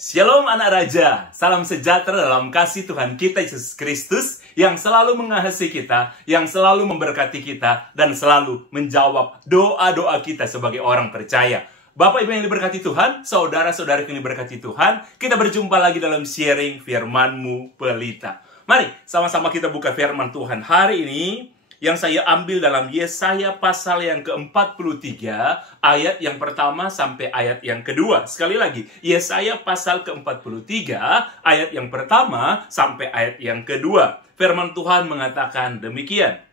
Shalom anak raja, salam sejahtera dalam kasih Tuhan kita Yesus Kristus yang selalu mengasihi kita, yang selalu memberkati kita, dan selalu menjawab doa-doa kita sebagai orang percaya. Bapak Ibu yang diberkati Tuhan, saudara-saudari yang diberkati Tuhan, kita berjumpa lagi dalam sharing firman-Mu Pelita. Mari sama-sama kita buka firman Tuhan hari ini yang saya ambil dalam Yesaya pasal yang ke-43, ayat yang pertama sampai ayat yang kedua. Sekali lagi, Yesaya pasal ke-43, ayat yang pertama sampai ayat yang kedua. Firman Tuhan mengatakan demikian.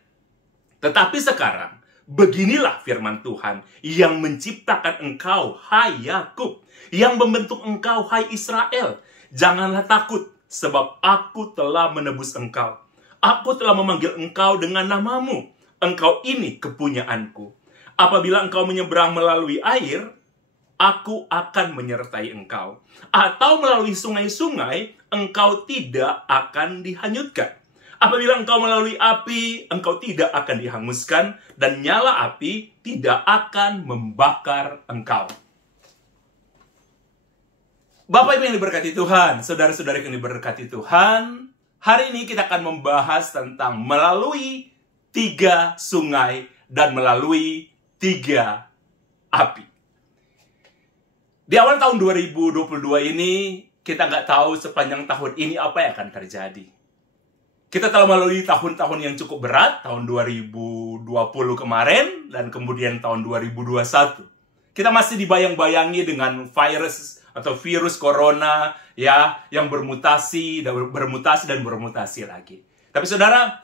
Tetapi sekarang, beginilah firman Tuhan yang menciptakan engkau, hai Yakub, yang membentuk engkau, hai Israel. Janganlah takut, sebab aku telah menebus engkau. Aku telah memanggil engkau dengan namamu. Engkau ini kepunyaanku. Apabila engkau menyeberang melalui air, aku akan menyertai engkau. Atau melalui sungai-sungai, engkau tidak akan dihanyutkan. Apabila engkau melalui api, engkau tidak akan dihanguskan. Dan nyala api tidak akan membakar engkau. Bapak Ibu yang diberkati Tuhan, saudara-saudari yang diberkati Tuhan, hari ini kita akan membahas tentang melalui 3 sungai dan melalui 3 api. Di awal tahun 2022 ini, kita nggak tahu sepanjang tahun ini apa yang akan terjadi. Kita telah melalui tahun-tahun yang cukup berat, tahun 2020 kemarin, dan kemudian tahun 2021. Kita masih dibayang-bayangi dengan virus corona ya yang bermutasi dan bermutasi lagi. Tapi saudara,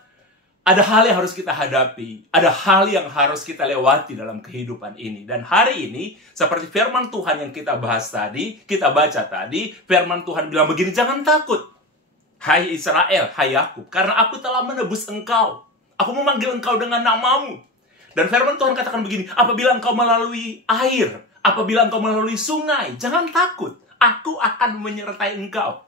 ada hal yang harus kita hadapi, ada hal yang harus kita lewati dalam kehidupan ini. Dan hari ini, seperti firman Tuhan yang kita bahas tadi, kita baca tadi, firman Tuhan bilang begini, jangan takut, hai Israel, hai Yakub, karena aku telah menebus engkau. Aku memanggil engkau dengan namamu. Dan firman Tuhan katakan begini, apabila engkau melalui air, apabila engkau melalui sungai, jangan takut. Aku akan menyertai engkau.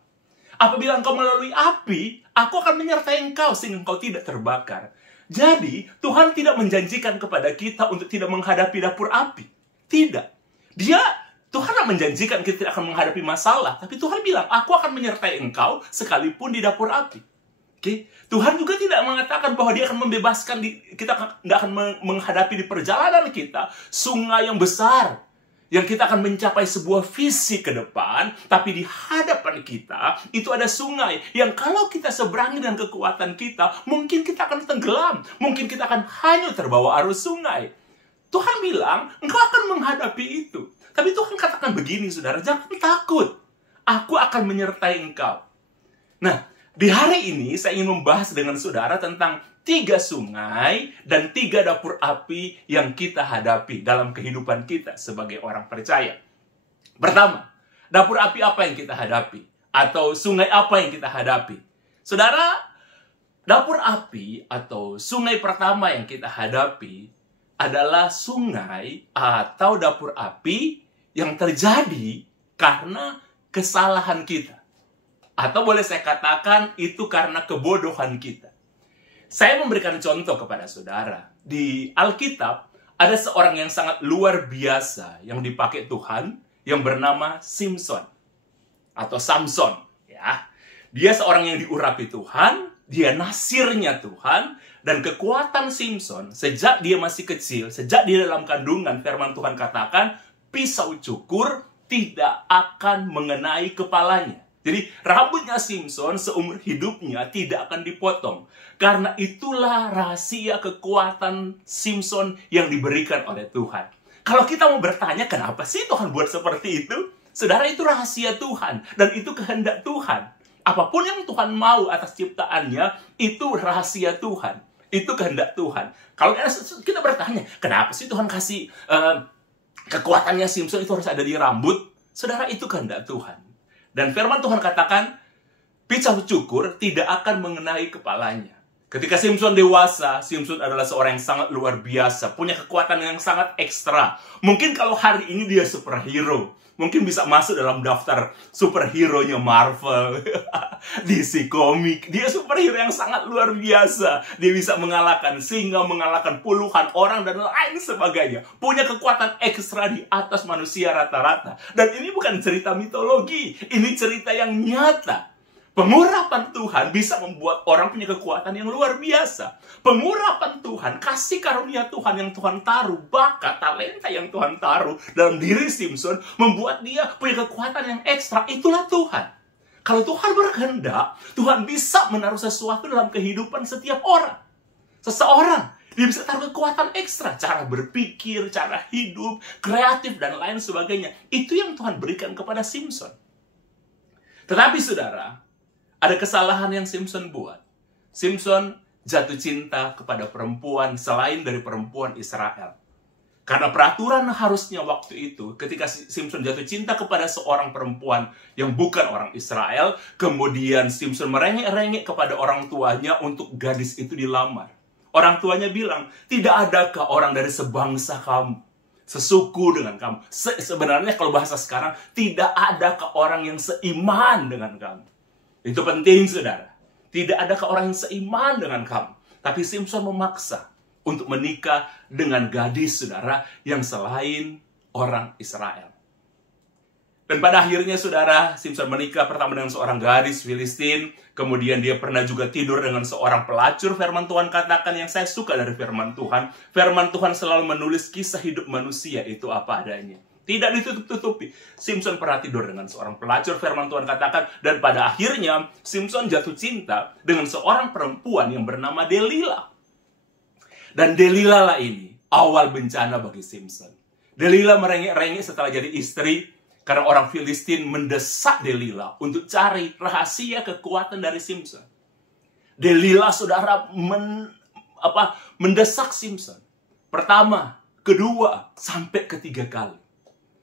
Apabila engkau melalui api, aku akan menyertai engkau sehingga engkau tidak terbakar. Jadi, Tuhan tidak menjanjikan kepada kita untuk tidak menghadapi dapur api. Tidak. Tuhan tidak menjanjikan kita tidak akan menghadapi masalah. Tapi Tuhan bilang, aku akan menyertai engkau sekalipun di dapur api. Okay? Tuhan juga tidak mengatakan bahwa dia akan membebaskan, kita tidak akan menghadapi di perjalanan kita sungai yang besar, yang kita akan mencapai sebuah visi ke depan, tapi di hadapan kita, itu ada sungai, yang kalau kita seberangi dengan kekuatan kita, mungkin kita akan tenggelam, mungkin kita akan hanyut terbawa arus sungai. Tuhan bilang, engkau akan menghadapi itu. Tapi Tuhan katakan begini, saudara, jangan takut. Aku akan menyertai engkau. Nah, di hari ini, saya ingin membahas dengan saudara tentang 3 sungai dan 3 dapur api yang kita hadapi dalam kehidupan kita sebagai orang percaya. Pertama, dapur api apa yang kita hadapi? Atau sungai apa yang kita hadapi? Saudara, dapur api atau sungai pertama yang kita hadapi adalah sungai atau dapur api yang terjadi karena kesalahan kita. Atau boleh saya katakan itu karena kebodohan kita. Saya memberikan contoh kepada saudara. Di Alkitab, ada seorang yang sangat luar biasa yang dipakai Tuhan, yang bernama Simpson. Atau Samson. Ya. Dia seorang yang diurapi Tuhan, dia nasirnya Tuhan, dan kekuatan Simpson, sejak dia masih kecil, sejak dia dalam kandungan, firman Tuhan katakan, pisau cukur tidak akan mengenai kepalanya. Jadi rambutnya Simpson seumur hidupnya tidak akan dipotong. Karena itulah rahasia kekuatan Simpson yang diberikan oleh Tuhan. Kalau kita mau bertanya kenapa sih Tuhan buat seperti itu? Saudara, itu rahasia Tuhan. Dan itu kehendak Tuhan. Apapun yang Tuhan mau atas ciptaannya, itu rahasia Tuhan. Itu kehendak Tuhan. Kalau kita bertanya, kenapa sih Tuhan kasih kekuatannya Simpson itu harus ada di rambut? Saudara, itu kehendak Tuhan. Dan firman Tuhan katakan, pisau cukur tidak akan mengenai kepalanya. Ketika Simpson dewasa, Simpson adalah seorang yang sangat luar biasa, punya kekuatan yang sangat ekstra. Mungkin kalau hari ini dia superhero, mungkin bisa masuk dalam daftar superhero-nya Marvel, DC Comics. Dia superhero yang sangat luar biasa. Dia bisa mengalahkan singa, mengalahkan puluhan orang, dan lain sebagainya. Punya kekuatan ekstra di atas manusia rata-rata. Dan ini bukan cerita mitologi, ini cerita yang nyata. Pengurapan Tuhan bisa membuat orang punya kekuatan yang luar biasa. Pengurapan Tuhan, kasih karunia Tuhan yang Tuhan taruh, bakat, talenta yang Tuhan taruh dalam diri Simpson, membuat dia punya kekuatan yang ekstra. Itulah Tuhan. Kalau Tuhan berkehendak, Tuhan bisa menaruh sesuatu dalam kehidupan setiap orang. Seseorang, dia bisa taruh kekuatan ekstra. Cara berpikir, cara hidup, kreatif, dan lain sebagainya. Itu yang Tuhan berikan kepada Simpson. Tetapi saudara, ada kesalahan yang Simpson buat. Simpson jatuh cinta kepada perempuan selain dari perempuan Israel. Karena peraturan harusnya waktu itu, ketika Simpson jatuh cinta kepada seorang perempuan yang bukan orang Israel, kemudian Simpson merengek-rengek kepada orang tuanya untuk gadis itu dilamar. Orang tuanya bilang, tidak adakah orang dari sebangsa kamu, sesuku dengan kamu. Sebenarnya kalau bahasa sekarang, tidak adakah orang yang seiman dengan kamu. Itu penting, saudara. Tidak adakah orang yang seiman dengan kamu. Tapi Simpson memaksa untuk menikah dengan gadis, saudara, yang selain orang Israel. Dan pada akhirnya, saudara, Simpson menikah pertama dengan seorang gadis Filistin. Kemudian dia pernah juga tidur dengan seorang pelacur. Firman Tuhan katakan, yang saya suka dari firman Tuhan selalu menulis kisah hidup manusia itu apa adanya. Tidak ditutup-tutupi. Simpson pernah tidur dengan seorang pelacur, firman Tuhan katakan. Dan pada akhirnya, Simpson jatuh cinta dengan seorang perempuan yang bernama Delilah. Dan Delilah lah ini awal bencana bagi Simpson. Delilah merengek-rengek setelah jadi istri, karena orang Filistin mendesak Delilah untuk cari rahasia kekuatan dari Simpson. Delilah, saudara, mendesak Simpson. Pertama, kedua, sampai ketiga kali.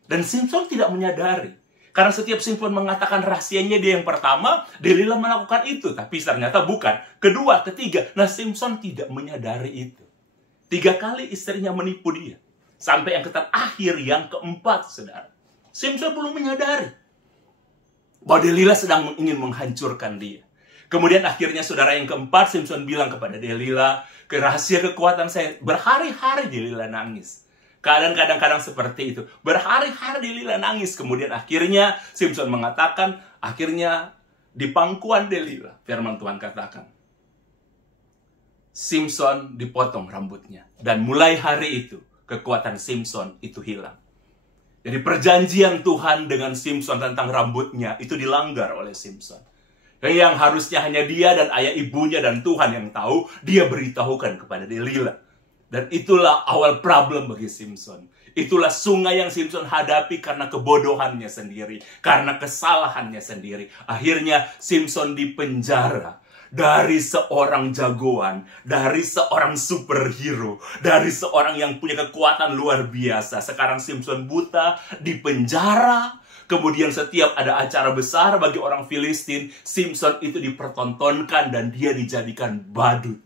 Dan Simpson tidak menyadari. Karena setiap Simpson mengatakan rahasianya dia yang pertama, Delilah melakukan itu. Tapi ternyata bukan. Kedua, ketiga. Nah, Simpson tidak menyadari itu. 3 kali istrinya menipu dia. Sampai yang terakhir, yang keempat, saudara. Simpson belum menyadari bahwa Delilah sedang ingin menghancurkan dia. Kemudian akhirnya, saudara, yang keempat, Simpson bilang kepada Delilah, rahasia kekuatan saya. Berhari-hari Delilah nangis. Kadang-kadang seperti itu. Berhari-hari Delilah nangis. Kemudian akhirnya Simpson mengatakan, akhirnya di pangkuan Delilah, firman Tuhan katakan, Simpson dipotong rambutnya. Dan mulai hari itu, kekuatan Simpson itu hilang. Jadi perjanjian Tuhan dengan Simpson tentang rambutnya itu dilanggar oleh Simpson. Yang harusnya hanya dia dan ayah ibunya dan Tuhan yang tahu, dia beritahukan kepada Delilah. Dan itulah awal problem bagi Simpson. Itulah sungai yang Simpson hadapi karena kebodohannya sendiri. Karena kesalahannya sendiri. Akhirnya Simpson dipenjara. Dari seorang jagoan. Dari seorang superhero. Dari seorang yang punya kekuatan luar biasa. Sekarang Simpson buta, dipenjara. Kemudian setiap ada acara besar bagi orang Filistin, Simpson itu dipertontonkan dan dia dijadikan badut.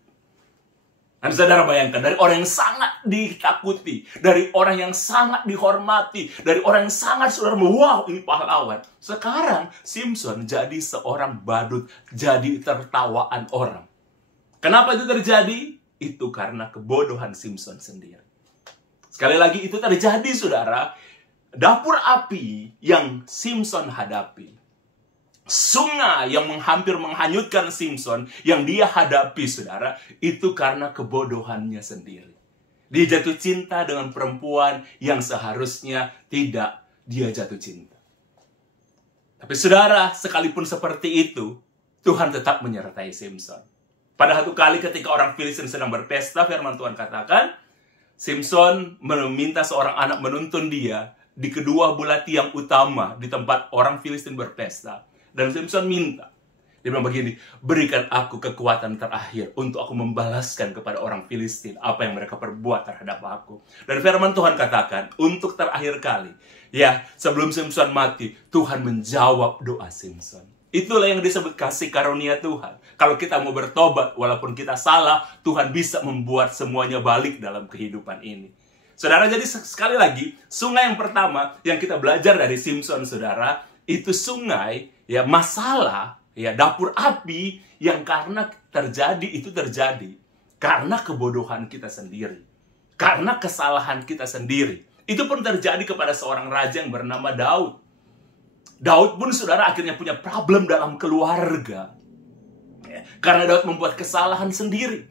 Dan saudara bayangkan, dari orang yang sangat ditakuti, dari orang yang sangat dihormati, dari orang yang sangat saudara, wow, ini pahlawan. Sekarang Simpson jadi seorang badut, jadi tertawaan orang. Kenapa itu terjadi? Itu karena kebodohan Simpson sendiri. Sekali lagi itu terjadi, saudara. Dapur api yang Simpson hadapi, sungai yang hampir menghanyutkan Simpson yang dia hadapi, saudara, itu karena kebodohannya sendiri. Dia jatuh cinta dengan perempuan yang seharusnya tidak dia jatuh cinta. Tapi saudara, sekalipun seperti itu, Tuhan tetap menyertai Simpson. Pada satu kali ketika orang Filistin sedang berpesta, firman Tuhan katakan, Simpson meminta seorang anak menuntun dia di kedua belah tiang utama di tempat orang Filistin berpesta. Dan Simpson minta. Dia bilang begini, berikan aku kekuatan terakhir untuk aku membalaskan kepada orang Filistin apa yang mereka perbuat terhadap aku. Dan firman Tuhan katakan, untuk terakhir kali, ya, sebelum Simpson mati, Tuhan menjawab doa Simpson. Itulah yang disebut kasih karunia Tuhan. Kalau kita mau bertobat, walaupun kita salah, Tuhan bisa membuat semuanya balik dalam kehidupan ini. Saudara, jadi sekali lagi, sungai yang pertama yang kita belajar dari Simpson, saudara, itu sungai, ya, masalah, ya, dapur api yang karena terjadi karena kebodohan kita sendiri. Karena kesalahan kita sendiri. Itu pun terjadi kepada seorang raja yang bernama Daud. Daud pun, saudara, akhirnya punya problem dalam keluarga. Ya, karena Daud membuat kesalahan sendiri.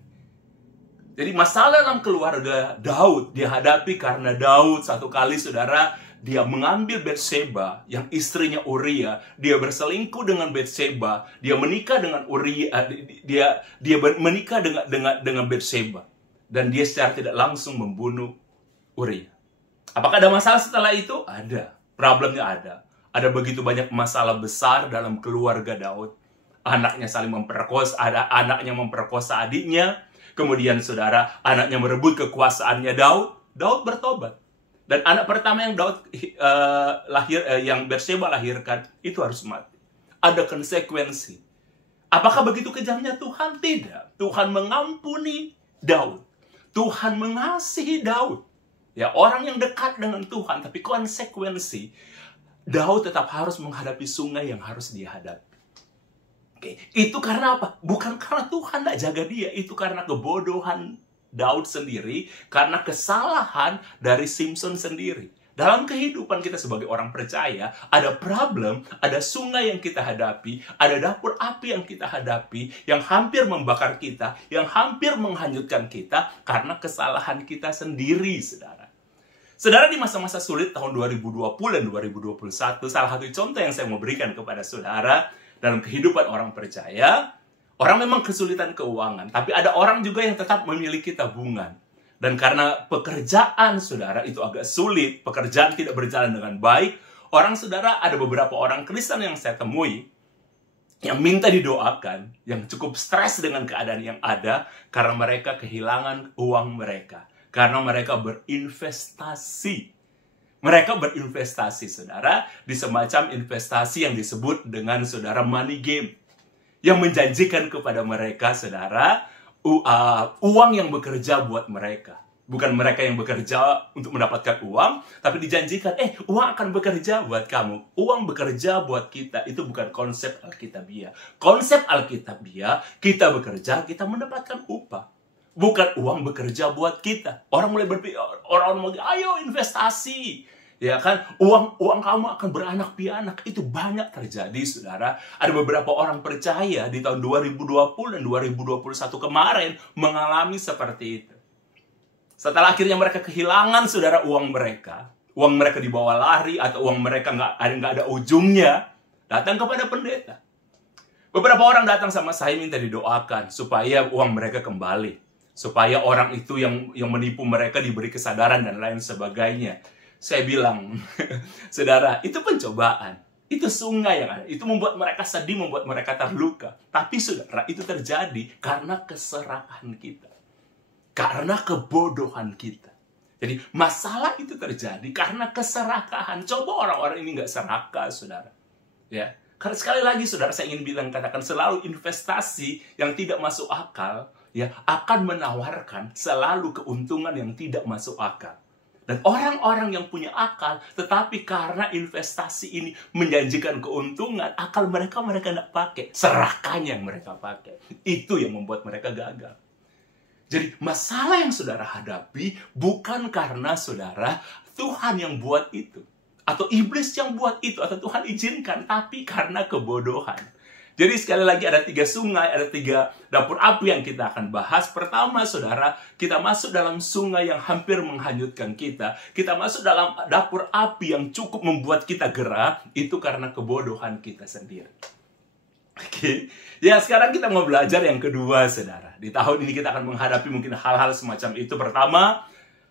Jadi masalah dalam keluarga Daud dihadapi karena Daud satu kali, saudara, dia mengambil Batseba yang istrinya Uria. Dia berselingkuh dengan Batseba. Dia menikah dengan Uria. Dia menikah dengan Batseba. Dan dia secara tidak langsung membunuh Uria. Apakah ada masalah setelah itu? Ada. Problemnya ada. Ada begitu banyak masalah besar dalam keluarga Daud. Anaknya saling memperkosa, ada anaknya memperkosa adiknya. Kemudian, saudara, anaknya merebut kekuasaannya Daud. Daud bertobat. Dan anak pertama yang yang Batseba lahirkan, itu harus mati. Ada konsekuensi. Apakah begitu kejamnya Tuhan? Tidak. Tuhan mengampuni Daud. Tuhan mengasihi Daud. Ya, orang yang dekat dengan Tuhan, tapi konsekuensi Daud tetap harus menghadapi sungai yang harus dia hadapi. Oke. Itu karena apa? Bukan karena Tuhan tidak jaga dia. Itu karena kebodohan Daud sendiri. Karena kesalahan dari Simpson sendiri. Dalam kehidupan kita sebagai orang percaya, ada problem, ada sungai yang kita hadapi, ada dapur api yang kita hadapi, yang hampir membakar kita, yang hampir menghanyutkan kita, karena kesalahan kita sendiri, saudara. Saudara, di masa-masa sulit tahun 2020 dan 2021, salah satu contoh yang saya mau berikan kepada saudara dalam kehidupan orang percaya, orang memang kesulitan keuangan, tapi ada orang juga yang tetap memiliki tabungan. Dan karena pekerjaan saudara itu agak sulit, pekerjaan tidak berjalan dengan baik, saudara, ada beberapa orang Kristen yang saya temui, yang minta didoakan, yang cukup stres dengan keadaan yang ada, karena mereka kehilangan uang mereka. Karena mereka berinvestasi. Mereka berinvestasi, saudara, di semacam investasi yang disebut dengan, saudara, money game. Yang menjanjikan kepada mereka, saudara, uang yang bekerja buat mereka. Bukan mereka yang bekerja untuk mendapatkan uang, tapi dijanjikan, uang akan bekerja buat kamu. Uang bekerja buat kita. Itu bukan konsep Alkitabiah. Konsep Alkitabiah, kita bekerja, kita mendapatkan upah. Bukan uang bekerja buat kita. Orang mulai berpikir, orang mulai, ayo investasi. Ya kan, uang kamu akan beranak pianak. Itu banyak terjadi, saudara. Ada beberapa orang percaya di tahun 2020 dan 2021 kemarin mengalami seperti itu. Setelah akhirnya mereka kehilangan, saudara, uang mereka dibawa lari, atau uang mereka nggak ada ujungnya, datang kepada pendeta. Beberapa orang datang sama saya minta didoakan supaya uang mereka kembali. Supaya orang itu yang menipu mereka diberi kesadaran dan lain sebagainya. Saya bilang, saudara, itu pencobaan. Itu sungai yang ada. Itu membuat mereka sedih, membuat mereka terluka. Tapi saudara, itu terjadi karena keserahan kita. Karena kebodohan kita. Jadi masalah itu terjadi karena keserakahan. Coba orang-orang ini nggak serakah, saudara. Ya, karena sekali lagi, saudara, saya ingin bilang, katakan selalu investasi yang tidak masuk akal, ya, akan menawarkan selalu keuntungan yang tidak masuk akal. Dan orang-orang yang punya akal, tetapi karena investasi ini menjanjikan keuntungan, akal mereka tidak pakai. Serakahnya yang mereka pakai. Itu yang membuat mereka gagal. Jadi masalah yang saudara hadapi bukan karena, saudara, Tuhan yang buat itu. Atau iblis yang buat itu. Atau Tuhan izinkan. Tapi karena kebodohan. Jadi sekali lagi ada 3 sungai, ada 3 dapur api yang kita akan bahas. Pertama, saudara, kita masuk dalam sungai yang hampir menghanyutkan kita. Kita masuk dalam dapur api yang cukup membuat kita gerah. Itu karena kebodohan kita sendiri. Oke. Ya, sekarang kita mau belajar yang kedua, saudara. Di tahun ini kita akan menghadapi mungkin hal-hal semacam itu. Pertama,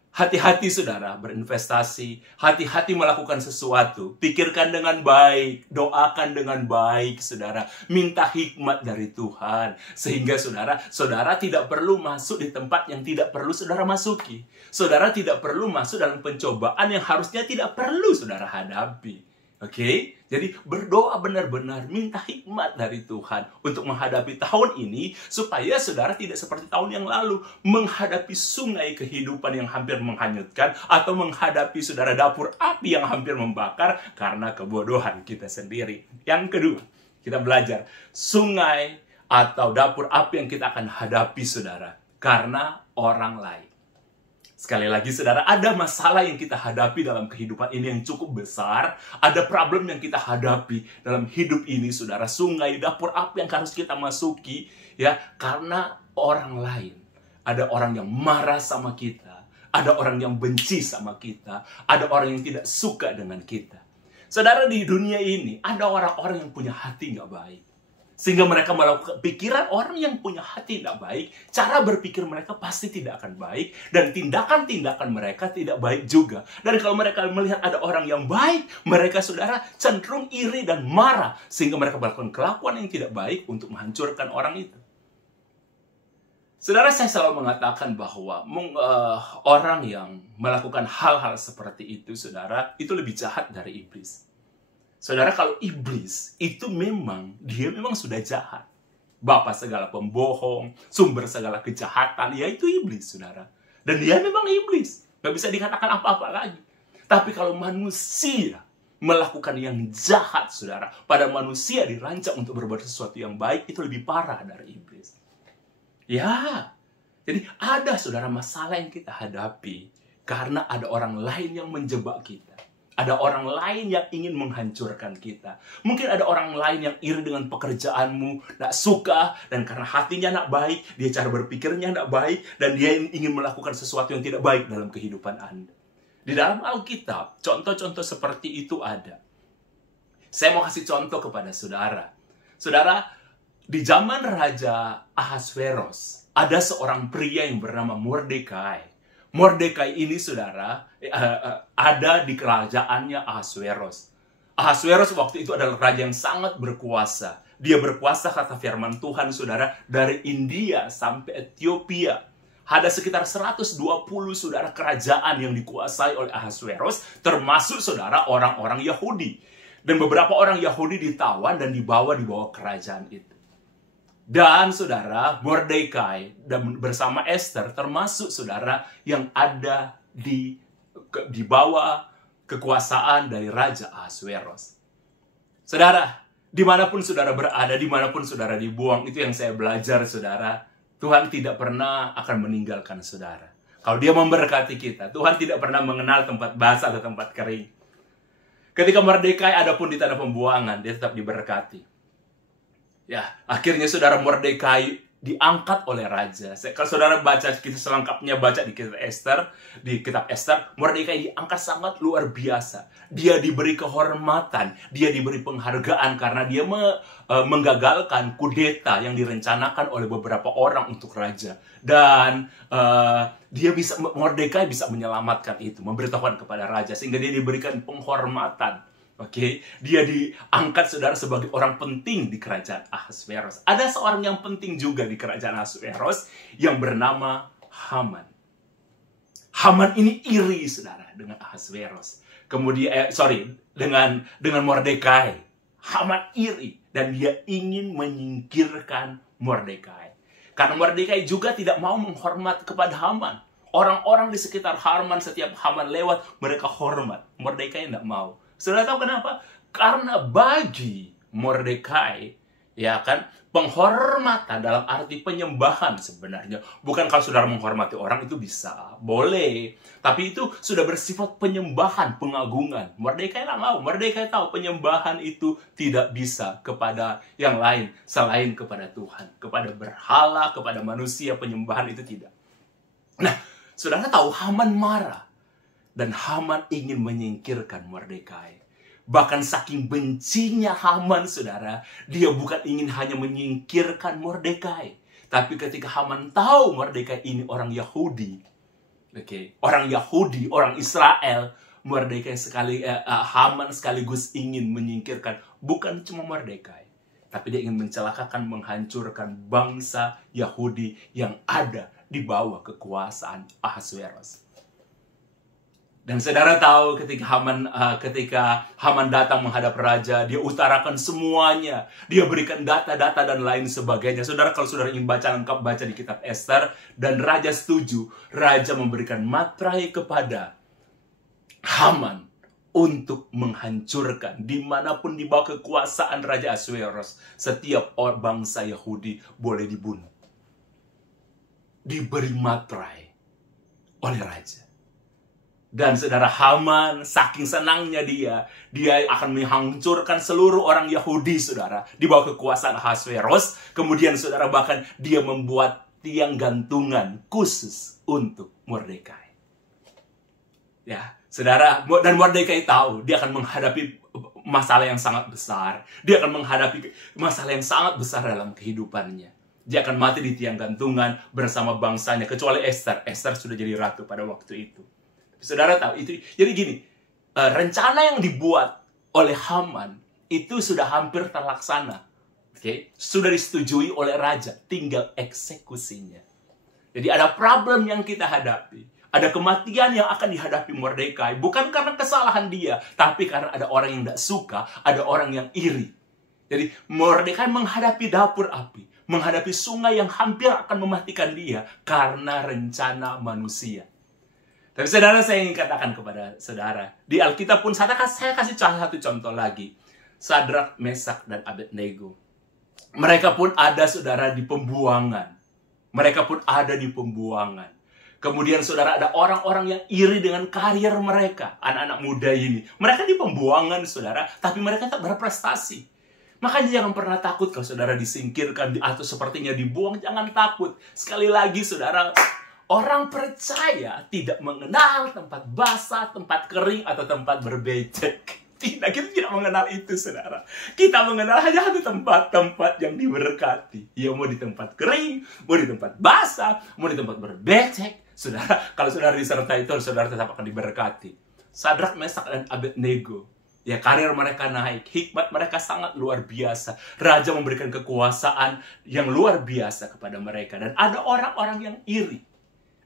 hati-hati, saudara, berinvestasi. Hati-hati melakukan sesuatu. Pikirkan dengan baik. Doakan dengan baik, saudara. Minta hikmat dari Tuhan. Sehingga, saudara tidak perlu masuk di tempat yang tidak perlu saudara masuki. Saudara tidak perlu masuk dalam pencobaan yang harusnya tidak perlu saudara hadapi. Oke, jadi berdoa benar-benar minta hikmat dari Tuhan untuk menghadapi tahun ini supaya saudara tidak seperti tahun yang lalu menghadapi sungai kehidupan yang hampir menghanyutkan atau menghadapi saudara dapur api yang hampir membakar karena kebodohan kita sendiri. Yang kedua, kita belajar sungai atau dapur api yang kita akan hadapi saudara karena orang lain. Sekali lagi saudara, ada masalah yang kita hadapi dalam kehidupan ini yang cukup besar. Ada problem yang kita hadapi dalam hidup ini saudara. Sungai, dapur api yang harus kita masuki ya karena orang lain. Ada orang yang marah sama kita. Ada orang yang benci sama kita. Ada orang yang tidak suka dengan kita. Saudara, di dunia ini ada orang-orang yang punya hati nggak baik. Sehingga mereka melakukan pikiran orang yang punya hati tidak baik. Cara berpikir mereka pasti tidak akan baik. Dan tindakan-tindakan mereka tidak baik juga. Dan kalau mereka melihat ada orang yang baik, mereka saudara cenderung iri dan marah. Sehingga mereka melakukan kelakuan yang tidak baik untuk menghancurkan orang itu. Saudara, saya selalu mengatakan bahwa orang yang melakukan hal-hal seperti itu, saudara, itu lebih jahat dari iblis. Saudara, kalau iblis itu dia memang sudah jahat. Bapa segala pembohong, sumber segala kejahatan, ya itu iblis, saudara. Dan dia memang iblis. Gak bisa dikatakan apa-apa lagi. Tapi kalau manusia melakukan yang jahat, saudara, pada manusia dirancang untuk berbuat sesuatu yang baik, itu lebih parah dari iblis. Ya, jadi ada, saudara, masalah yang kita hadapi karena ada orang lain yang menjebak kita. Ada orang lain yang ingin menghancurkan kita. Mungkin ada orang lain yang iri dengan pekerjaanmu, tidak suka, dan karena hatinya tidak baik, dia cara berpikirnya tidak baik, dan dia ingin melakukan sesuatu yang tidak baik dalam kehidupan Anda. Di dalam Alkitab, contoh-contoh seperti itu ada. Saya mau kasih contoh kepada saudara. Saudara, di zaman Raja Ahasveros, ada seorang pria yang bernama Mordekai. Mordekai ini, saudara, ada di kerajaannya Ahasveros. Ahasveros waktu itu adalah raja yang sangat berkuasa. Dia berkuasa, kata firman Tuhan, saudara, dari India sampai Ethiopia. Ada sekitar 120, saudara, kerajaan yang dikuasai oleh Ahasveros, termasuk, saudara, orang-orang Yahudi. Dan beberapa orang Yahudi ditawan dan dibawa kerajaan itu. Dan saudara, Mordekai dan bersama Esther termasuk saudara yang ada di bawah kekuasaan dari Raja Ahasveros. Saudara, dimanapun saudara berada, dimanapun saudara dibuang, itu yang saya belajar, saudara. Tuhan tidak pernah akan meninggalkan saudara. Kalau dia memberkati kita, Tuhan tidak pernah mengenal tempat basah atau tempat kering. Ketika Mordekai ada pun di tanah pembuangan, dia tetap diberkati. Ya, akhirnya saudara, Mordekai diangkat oleh raja. Kalau saudara baca kisah selengkapnya, baca di kitab Esther, Mordekai diangkat sangat luar biasa. Dia diberi kehormatan, dia diberi penghargaan karena dia menggagalkan kudeta yang direncanakan oleh beberapa orang untuk raja. Dan Mordekai bisa menyelamatkan itu, memberitahukan kepada raja sehingga dia diberikan penghormatan. Oke, dia diangkat, saudara, sebagai orang penting di kerajaan Ahasveros. Ada seorang yang penting juga di kerajaan Ahasveros yang bernama Haman. Haman ini iri, saudara, dengan Ahasveros. Kemudian, dengan Mordekai. Haman iri dan dia ingin menyingkirkan Mordekai. Karena Mordekai juga tidak mau menghormat kepada Haman. Orang-orang di sekitar Haman, setiap Haman lewat, mereka hormat. Mordekai tidak mau. Saudara tahu kenapa? Karena bagi Mordekai, ya kan, penghormatan dalam arti penyembahan sebenarnya. Bukan kalau saudara menghormati orang itu bisa, boleh. Tapi itu sudah bersifat penyembahan, pengagungan. Mordekai tidak mau. Mordekai tahu penyembahan itu tidak bisa kepada yang lain selain kepada Tuhan. Kepada berhala, kepada manusia, penyembahan itu tidak. Nah, saudara tahu Haman marah. Dan Haman ingin menyingkirkan Mordekai. Bahkan saking bencinya Haman, saudara, dia bukan ingin hanya menyingkirkan Mordekai. Tapi ketika Haman tahu Mordekai ini orang Yahudi, orang Yahudi, orang Israel, Haman sekaligus ingin menyingkirkan bukan cuma Mordekai, tapi dia ingin mencelakakan, menghancurkan bangsa Yahudi yang ada di bawah kekuasaan Ahasveros. Dan saudara tahu ketika Haman datang menghadap raja, dia utarakan semuanya. Dia berikan data-data dan lain sebagainya. Saudara, kalau saudara ingin baca lengkap, baca di kitab Ester. Dan raja setuju. Raja memberikan materai kepada Haman untuk menghancurkan dimanapun di bawah kekuasaan Raja Ahasuerus. Setiap bangsa Yahudi boleh dibunuh. Diberi materai oleh raja. Dan saudara, Haman saking senangnya dia akan menghancurkan seluruh orang Yahudi, saudara, di bawah kekuasaan Ahasuerus. Kemudian saudara, bahkan dia membuat tiang gantungan khusus untuk Mordekai. Ya, saudara, dan Mordekai tahu dia akan menghadapi masalah yang sangat besar. Dia akan menghadapi masalah yang sangat besar dalam kehidupannya. Dia akan mati di tiang gantungan bersama bangsanya, kecuali Ester. Ester sudah jadi ratu pada waktu itu. Saudara tahu itu. Jadi gini, rencana yang dibuat oleh Haman itu sudah hampir terlaksana. Oke, sudah disetujui oleh raja, tinggal eksekusinya. Jadi ada problem yang kita hadapi. Ada kematian yang akan dihadapi Mordekai, bukan karena kesalahan dia, tapi karena ada orang yang tidak suka, ada orang yang iri. Jadi Mordekai menghadapi dapur api, menghadapi sungai yang hampir akan mematikan dia karena rencana manusia. Tapi saudara, saya ingin katakan kepada saudara, di Alkitab pun saya kasih satu contoh lagi. Sadrak, Mesak, dan Abednego. Mereka pun ada, saudara, di pembuangan. Mereka pun ada di pembuangan. Kemudian saudara, ada orang-orang yang iri dengan karier mereka. Anak-anak muda ini. Mereka di pembuangan, saudara, tapi mereka tak berprestasi. Makanya jangan pernah takut kalau saudara disingkirkan atau sepertinya dibuang. Jangan takut. Sekali lagi, saudara, orang percaya tidak mengenal tempat basah, tempat kering, atau tempat berbecek. Tidak, kita tidak mengenal itu, saudara. Kita mengenal hanya satu tempat yang diberkati. Ya, mau di tempat kering, mau di tempat basah, mau di tempat berbecek. Saudara, kalau saudara disertai itu, saudara tetap akan diberkati. Sadrak, Mesak, dan Abednego. Ya, karir mereka naik, hikmat mereka sangat luar biasa. Raja memberikan kekuasaan yang luar biasa kepada mereka. Dan ada orang-orang yang iri.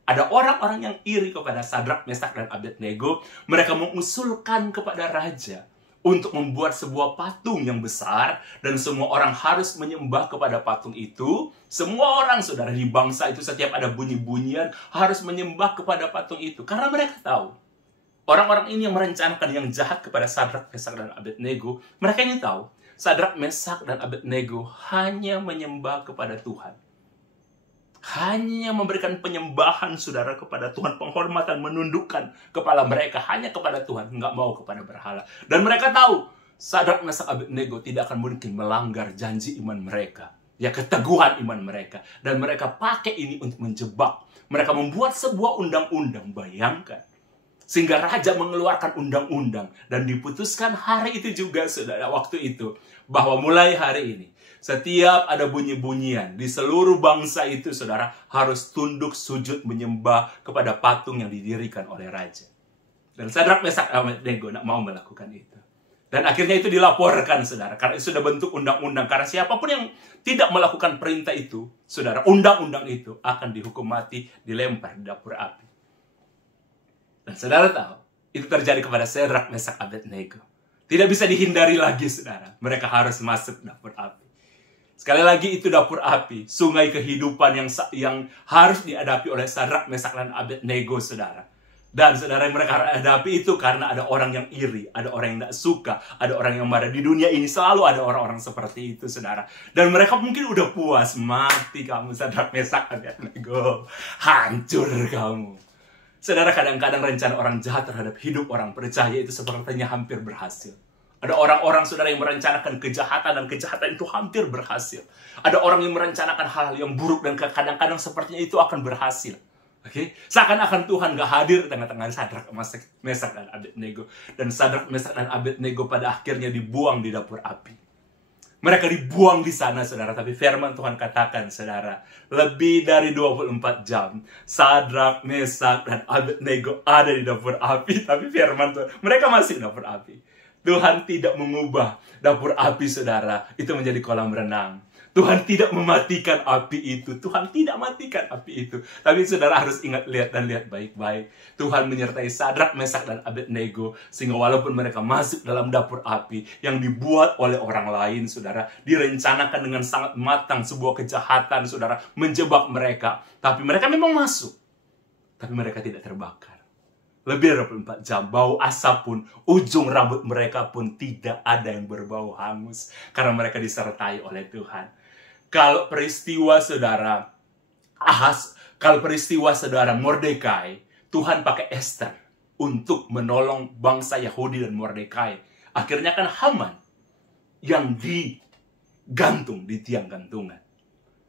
Ada orang-orang yang iri kepada Sadrak, Mesak, dan Abednego. Mereka mengusulkan kepada raja untuk membuat sebuah patung yang besar. Dan semua orang harus menyembah kepada patung itu. Semua orang, saudara, di bangsa itu setiap ada bunyi-bunyian harus menyembah kepada patung itu. Karena mereka tahu, orang-orang ini yang merencanakan yang jahat kepada Sadrak, Mesak, dan Abednego. Mereka ini tahu, Sadrak, Mesak, dan Abednego hanya menyembah kepada Tuhan. Hanya memberikan penyembahan, saudara, kepada Tuhan. Penghormatan, menundukkan kepala mereka hanya kepada Tuhan. Nggak mau kepada berhala. Dan mereka tahu, Sadrak, Mesak, Abednego tidak akan mungkin melanggar janji iman mereka. Ya, keteguhan iman mereka. Dan mereka pakai ini untuk menjebak. Mereka membuat sebuah undang-undang. Bayangkan. Sehingga raja mengeluarkan undang-undang. Dan diputuskan hari itu juga, saudara, waktu itu. Bahwa mulai hari ini, setiap ada bunyi-bunyian di seluruh bangsa itu, saudara, harus tunduk sujud menyembah kepada patung yang didirikan oleh raja. Dan Sadrak, Mesak, Abednego tidak mau melakukan itu. Dan akhirnya itu dilaporkan, saudara, karena itu sudah bentuk undang-undang. Karena siapapun yang tidak melakukan perintah itu, saudara, undang-undang itu akan dihukum mati, dilempar di dapur api. Dan saudara tahu, itu terjadi kepada Sadrak, Mesak, Abednego. Tidak bisa dihindari lagi, saudara. Mereka harus masuk dapur api. Sekali lagi, itu dapur api, sungai kehidupan yang harus dihadapi oleh Sadrak, Mesak, dan Abednego, saudara. Dan saudara, yang mereka hadapi itu karena ada orang yang iri, ada orang yang tidak suka, ada orang yang marah. Di dunia ini selalu ada orang-orang seperti itu, saudara. Dan mereka mungkin udah puas, mati kamu, Sadrak, Mesak, Abednego. Hancur kamu. Saudara, kadang-kadang rencana orang jahat terhadap hidup orang percaya itu sepertinya hampir berhasil. Ada orang-orang, saudara, yang merencanakan kejahatan, dan kejahatan itu hampir berhasil. Ada orang yang merencanakan hal-hal yang buruk, dan kadang-kadang sepertinya itu akan berhasil. Oke? Seakan-akan Tuhan gak hadir di tengah-tengah Sadrak, Mesak, dan Abednego. Dan Sadrak, Mesak, dan Abednego pada akhirnya dibuang di dapur api. Mereka dibuang di sana, saudara. Tapi firman Tuhan katakan, saudara, lebih dari 24 jam, Sadrak, Mesak, dan Abednego ada di dapur api. Tapi firman Tuhan, mereka masih di dapur api. Tuhan tidak mengubah dapur api, saudara, itu menjadi kolam renang. Tuhan tidak mematikan api itu. Tuhan tidak matikan api itu. Tapi saudara harus ingat, lihat baik-baik. Tuhan menyertai Sadrak, Mesak, dan Abednego. Sehingga walaupun mereka masuk dalam dapur api yang dibuat oleh orang lain, saudara, direncanakan dengan sangat matang sebuah kejahatan, saudara, menjebak mereka. Tapi mereka memang masuk. Tapi mereka tidak terbakar. Lebih dari 24 jam, bau asap pun, ujung rambut mereka pun tidak ada yang berbau hangus. Karena mereka disertai oleh Tuhan. Kalau peristiwa saudara Mordekai, Tuhan pakai Esther untuk menolong bangsa Yahudi dan Mordekai. Akhirnya kan Haman yang digantung di tiang gantungan.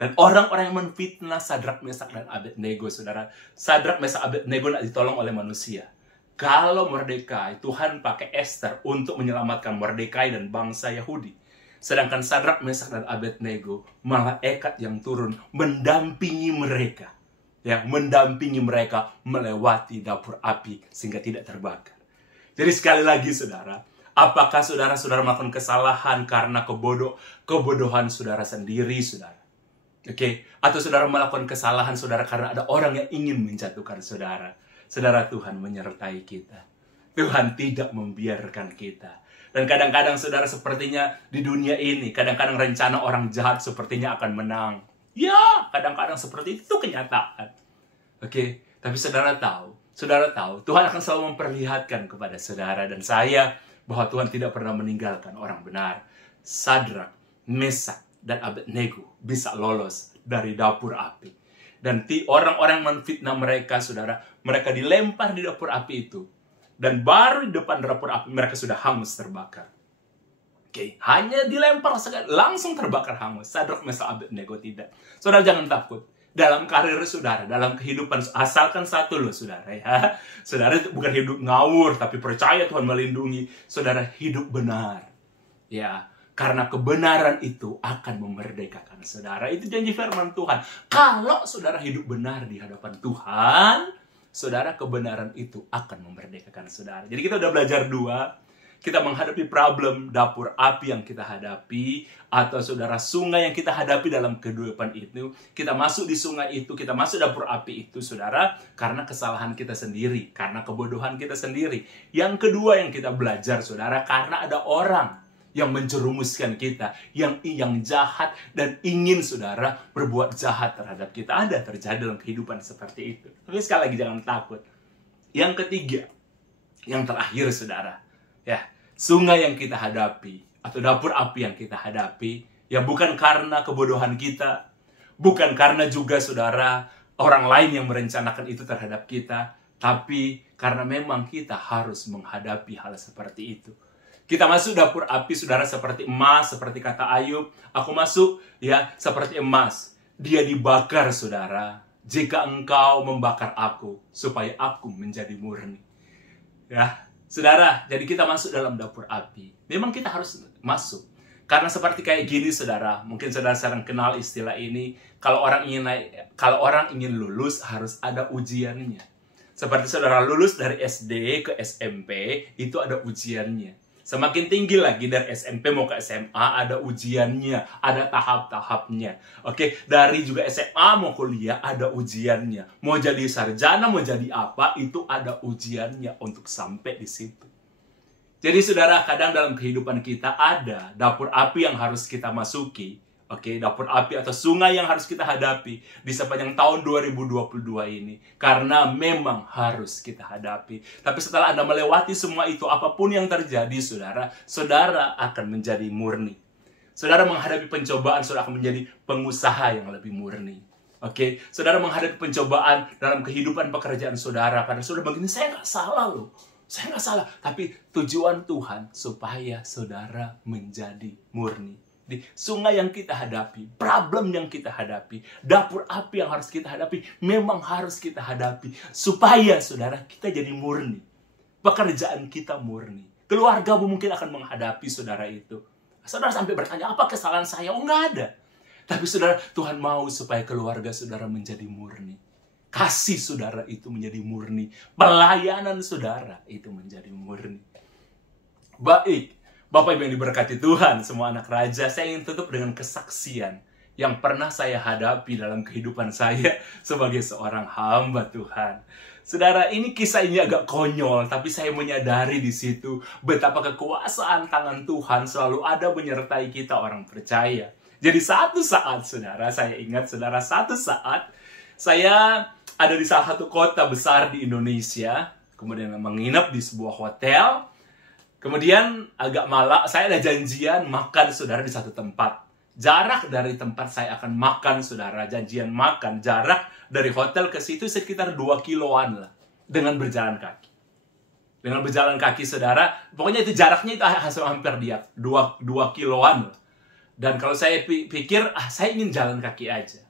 Dan orang-orang yang menfitnah Sadrak, Mesak, dan Abednego, saudara. Sadrak, Mesak, Abednego tidak ditolong oleh manusia. Kalau Mordekai, Tuhan pakai Esther untuk menyelamatkan Mordekai dan bangsa Yahudi. Sedangkan Sadrak, Mesak, dan Abednego, malaikat yang turun mendampingi mereka. Ya, mendampingi mereka melewati dapur api sehingga tidak terbakar. Jadi sekali lagi saudara, apakah saudara-saudara melakukan kesalahan karena kebodohan saudara sendiri, saudara? Oke, atau saudara melakukan kesalahan saudara karena ada orang yang ingin menjatuhkan saudara. Saudara, Tuhan menyertai kita. Tuhan tidak membiarkan kita. Dan kadang-kadang saudara sepertinya di dunia ini, kadang-kadang rencana orang jahat sepertinya akan menang. Ya, kadang-kadang seperti itu kenyataan. Oke, tapi saudara tahu, Tuhan akan selalu memperlihatkan kepada saudara dan saya bahwa Tuhan tidak pernah meninggalkan orang benar. Sadrak, Mesak, dan Abednego bisa lolos dari dapur api. Dan orang-orang menfitnah mereka, saudara, mereka dilempar di dapur api itu. Dan baru di depan dapur api mereka sudah hangus terbakar. Oke, hanya dilempar langsung terbakar hangus. Sadrak, Mesak, Abednego tidak. Saudara jangan takut. Dalam karir saudara, dalam kehidupan, asalkan satu loh saudara ya. Saudara bukan hidup ngawur, tapi percaya Tuhan melindungi. Saudara hidup benar. Ya, karena kebenaran itu akan memerdekakan saudara. Itu janji firman Tuhan. Kalau saudara hidup benar di hadapan Tuhan, saudara, kebenaran itu akan memerdekakan saudara. Jadi kita udah belajar dua. Kita menghadapi problem dapur api yang kita hadapi. Atau saudara, sungai yang kita hadapi dalam kehidupan itu. Kita masuk di sungai itu, kita masuk dapur api itu, saudara. Karena kesalahan kita sendiri. Karena kebodohan kita sendiri. Yang kedua yang kita belajar, saudara, karena ada orang yang menjerumuskan kita, yang jahat dan ingin saudara berbuat jahat terhadap kita. Ada terjadi dalam kehidupan seperti itu. Tapi sekali lagi jangan takut. Yang ketiga, yang terakhir saudara, ya, sungai yang kita hadapi atau dapur api yang kita hadapi, ya bukan karena kebodohan kita, bukan karena juga saudara orang lain yang merencanakan itu terhadap kita, tapi karena memang kita harus menghadapi hal seperti itu. Kita masuk dapur api, saudara, seperti emas, seperti kata Ayub. Aku masuk, ya, seperti emas. Dia dibakar, saudara. Jika engkau membakar aku, supaya aku menjadi murni. Ya, saudara, jadi kita masuk dalam dapur api. Memang kita harus masuk. Karena seperti kayak gini, saudara. Mungkin saudara sering kenal istilah ini. Kalau orang ingin lulus, harus ada ujiannya. Seperti saudara lulus dari SD ke SMP, itu ada ujiannya. Semakin tinggi lagi dari SMP mau ke SMA ada ujiannya, ada tahap-tahapnya. Oke, dari juga SMA mau kuliah ada ujiannya. Mau jadi sarjana, mau jadi apa, itu ada ujiannya untuk sampai di situ. Jadi saudara, kadang dalam kehidupan kita ada dapur api yang harus kita masuki. Oke, dapur api atau sungai yang harus kita hadapi di sepanjang tahun 2022 ini. Karena memang harus kita hadapi. Tapi setelah Anda melewati semua itu, apapun yang terjadi, saudara akan menjadi murni. Saudara menghadapi pencobaan, saudara akan menjadi pengusaha yang lebih murni. Oke, saudara menghadapi pencobaan dalam kehidupan pekerjaan saudara. Karena saudara begini, saya nggak salah loh. Saya nggak salah. Tapi tujuan Tuhan supaya saudara menjadi murni. Di sungai yang kita hadapi, problem yang kita hadapi, dapur api yang harus kita hadapi, memang harus kita hadapi. Supaya saudara kita jadi murni. Pekerjaan kita murni. Keluargamu mungkin akan menghadapi saudara itu. Saudara sampai bertanya, apa kesalahan saya? Oh, nggak ada. Tapi saudara, Tuhan mau supaya keluarga saudara menjadi murni. Kasih saudara itu menjadi murni. Pelayanan saudara itu menjadi murni. Baik. Bapak Ibu yang diberkati Tuhan, semua anak raja, saya ingin tutup dengan kesaksian yang pernah saya hadapi dalam kehidupan saya sebagai seorang hamba Tuhan. Saudara, ini kisah ini agak konyol, tapi saya menyadari di situ betapa kekuasaan tangan Tuhan selalu ada menyertai kita orang percaya. Jadi satu saat, saudara, saya ingat, saudara, satu saat saya ada di salah satu kota besar di Indonesia, kemudian menginap di sebuah hotel. Kemudian agak malam, saya ada janjian makan, saudara, di satu tempat. Jarak dari tempat saya akan makan, saudara, janjian makan, jarak dari hotel ke situ sekitar 2 kiloan lah, dengan berjalan kaki. Dengan berjalan kaki, saudara, pokoknya itu jaraknya itu hampir dia 2 kiloan lah. Dan kalau saya pikir, saya ingin jalan kaki aja.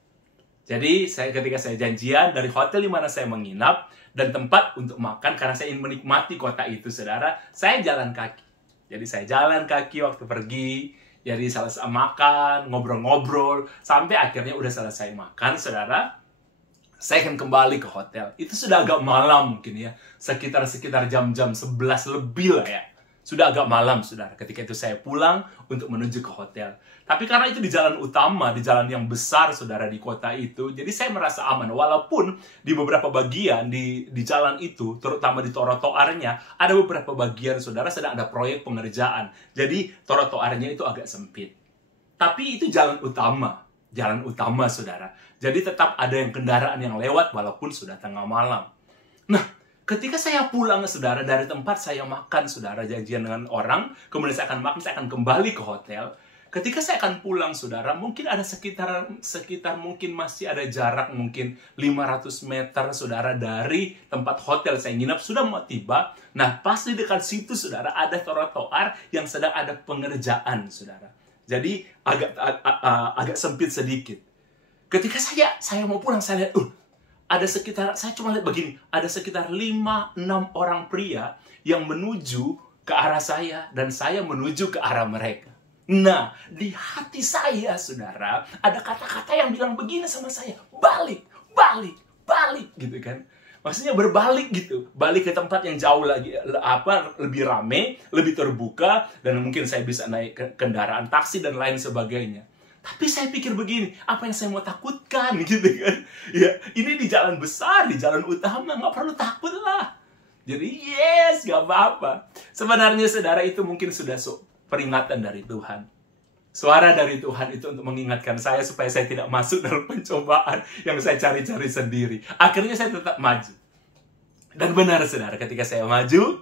Jadi, ketika saya janjian dari hotel di mana saya menginap, dan tempat untuk makan, karena saya ingin menikmati kota itu, saudara, saya jalan kaki. Jadi saya jalan kaki waktu pergi, jadi selesai makan, ngobrol-ngobrol, sampai akhirnya udah selesai makan, saudara, saya akan kembali ke hotel. Itu sudah agak malam mungkin ya, sekitar jam-jam 11 lebih lah ya. Sudah agak malam, saudara, ketika itu saya pulang untuk menuju ke hotel. Tapi karena itu di jalan utama, di jalan yang besar, saudara, di kota itu, jadi saya merasa aman. Walaupun di beberapa bagian di jalan itu, terutama di trotoarnya, ada beberapa bagian, saudara, sedang ada proyek pengerjaan. Jadi trotoarnya itu agak sempit. Tapi itu jalan utama, saudara. Jadi tetap ada yang kendaraan yang lewat walaupun sudah tengah malam. Nah, ketika saya pulang, saudara, dari tempat saya makan, saudara, janjian dengan orang, kemudian saya akan makan, saya akan kembali ke hotel. Ketika saya akan pulang, saudara, mungkin ada sekitar mungkin masih ada jarak mungkin 500 meter, saudara, dari tempat hotel saya nginap, sudah mau tiba. Nah, pas di dekat situ, saudara, ada trotoar yang sedang ada pengerjaan, saudara. Jadi, agak sempit sedikit. Ketika saya mau pulang, saya lihat, ada sekitar, saya cuma lihat begini, ada sekitar 5-6 orang pria yang menuju ke arah saya, dan saya menuju ke arah mereka. Nah, di hati saya, saudara, ada kata-kata yang bilang begini sama saya, balik, gitu kan. Maksudnya berbalik gitu, balik ke tempat yang jauh lagi, lebih rame, lebih terbuka, dan mungkin saya bisa naik kendaraan taksi dan lain sebagainya. Tapi saya pikir begini, apa yang saya mau takutkan gitu kan. Ya, ini di jalan besar, di jalan utama, nggak perlu takut lah. Jadi yes, nggak apa-apa. Sebenarnya, saudara, itu mungkin sudah peringatan dari Tuhan. Suara dari Tuhan itu untuk mengingatkan saya supaya saya tidak masuk dalam pencobaan yang saya cari-cari sendiri. Akhirnya saya tetap maju. Dan benar, saudara, ketika saya maju,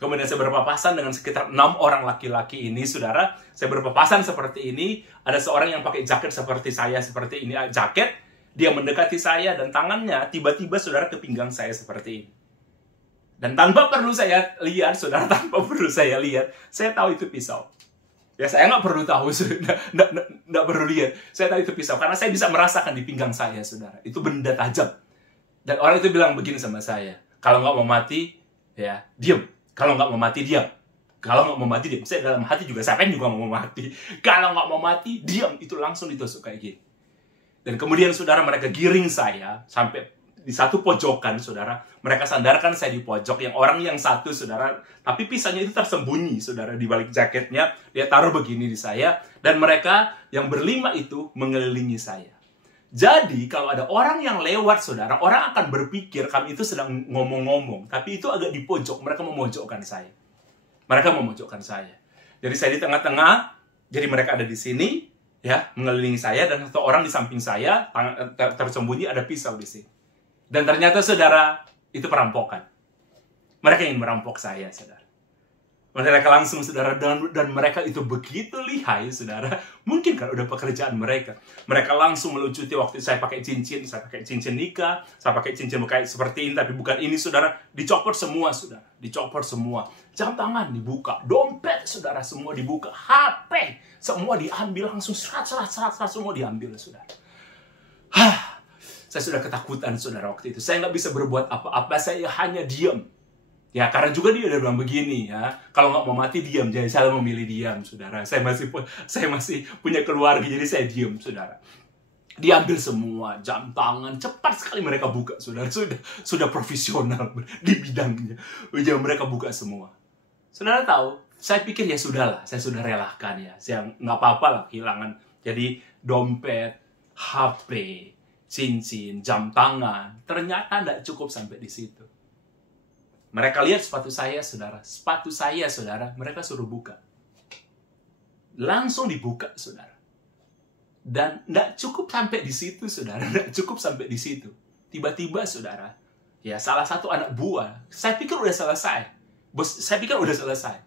kemudian saya berpapasan dengan sekitar 6 orang laki-laki ini, saudara. Saya berpapasan seperti ini. Ada seorang yang pakai jaket seperti saya, seperti ini, jaket. Dia mendekati saya dan tangannya tiba-tiba, saudara, ke pinggang saya seperti ini. Dan tanpa perlu saya lihat, saudara, saya tahu itu pisau. Ya, saya nggak perlu tahu, nggak perlu lihat. Saya tahu itu pisau, karena saya bisa merasakan di pinggang saya, saudara. Itu benda tajam. Dan orang itu bilang begini sama saya, kalau nggak mau mati, ya, diam. Kalau nggak mau mati, diam. Kalau nggak mau mati, diam. Saya dalam hati juga, saya juga mau mati. Kalau nggak mau mati, diam. Itu langsung ditusuk kayak gini. Dan kemudian, saudara, mereka giring saya sampai di satu pojokan, saudara. Mereka sandarkan saya di pojok. Orang yang satu, saudara, tapi pisaunya itu tersembunyi, saudara, di balik jaketnya. Dia taruh begini di saya. Dan mereka yang berlima itu mengelilingi saya. Jadi, kalau ada orang yang lewat, saudara, orang akan berpikir kami itu sedang ngomong-ngomong. Tapi itu agak di pojok. Mereka memojokkan saya. Jadi, saya di tengah-tengah. Jadi, mereka ada di sini, ya, mengelilingi saya. Dan satu orang di samping saya, tersembunyi, ada pisau di sini. Dan ternyata, saudara, itu perampokan. Mereka ingin merampok saya, saudara. Mereka langsung, saudara, dan mereka itu begitu lihai, saudara. Mungkin kan udah pekerjaan mereka. Mereka langsung melucuti waktu saya pakai cincin nikah, saya pakai cincin kayak seperti ini, tapi bukan ini, saudara. Dicopot semua, saudara. Jam tangan dibuka, dompet, saudara, semua dibuka, HP, semua diambil langsung, serat, semua diambil, saudara. Saya sudah ketakutan, saudara, waktu itu. Saya nggak bisa berbuat apa-apa, saya hanya diam. Ya, karena juga dia udah bilang begini, ya. Kalau nggak mau mati, diam. Jadi saya memilih diam, saudara. Saya masih punya keluarga, jadi saya diam, saudara. Diambil semua, jam tangan, cepat sekali mereka buka, saudara. Sudah profesional di bidangnya. Mereka buka semua. Saudara tahu, saya pikir ya sudahlah, saya sudah relakan ya. Saya nggak apa-apa lah kehilangan. Jadi dompet, HP, cincin, jam tangan. Ternyata tidak cukup sampai di situ. Mereka lihat sepatu saya, saudara. Sepatu saya, saudara, mereka suruh buka. Langsung dibuka, saudara. Dan tidak cukup sampai di situ, saudara. Tidak cukup sampai di situ. Tiba-tiba, saudara, ya salah satu anak buah, saya pikir udah selesai. Bos, saya pikir udah selesai.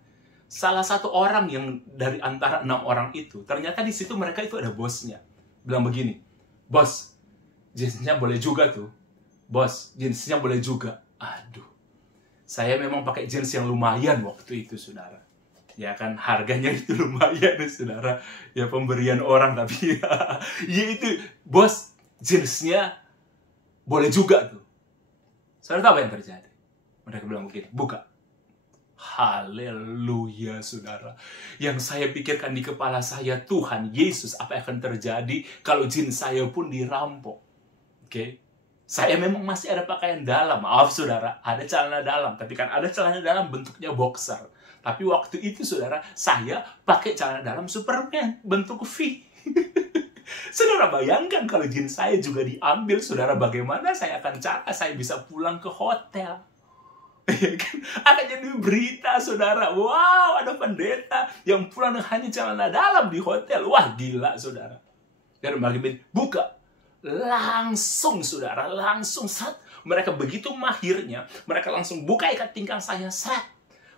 Salah satu orang yang dari antara 6 orang itu, ternyata di situ mereka itu ada bosnya. Bilang begini, bos, jeansnya boleh juga tuh. Bos, jeansnya boleh juga. Aduh. Saya memang pakai jeans yang lumayan waktu itu, saudara. Ya kan, harganya itu lumayan, saudara. Ya pemberian orang, tapi ya itu, bos, jeansnya boleh juga tuh. Saudara tahu apa yang terjadi? Mereka bilang begini, buka. Haleluya, saudara. Yang saya pikirkan di kepala saya, Tuhan Yesus, apa yang akan terjadi kalau jeans saya pun dirampok? Oke? Saya memang masih ada pakaian dalam. Maaf, saudara, ada celana dalam. Tapi kan ada celana dalam bentuknya boxer. Tapi waktu itu, saudara, saya pakai celana dalam Superman, bentuk V. Saudara bayangkan kalau jeans saya juga diambil, saudara, bagaimana saya bisa pulang ke hotel. Akan jadi berita, saudara. Wow, ada pendeta yang pulang hanya celana dalam di hotel. Wah, gila, saudara. Dan bagaimana? Buka. Langsung, saudara, langsung saat mereka begitu mahirnya, mereka langsung buka ikat pinggang saya, saat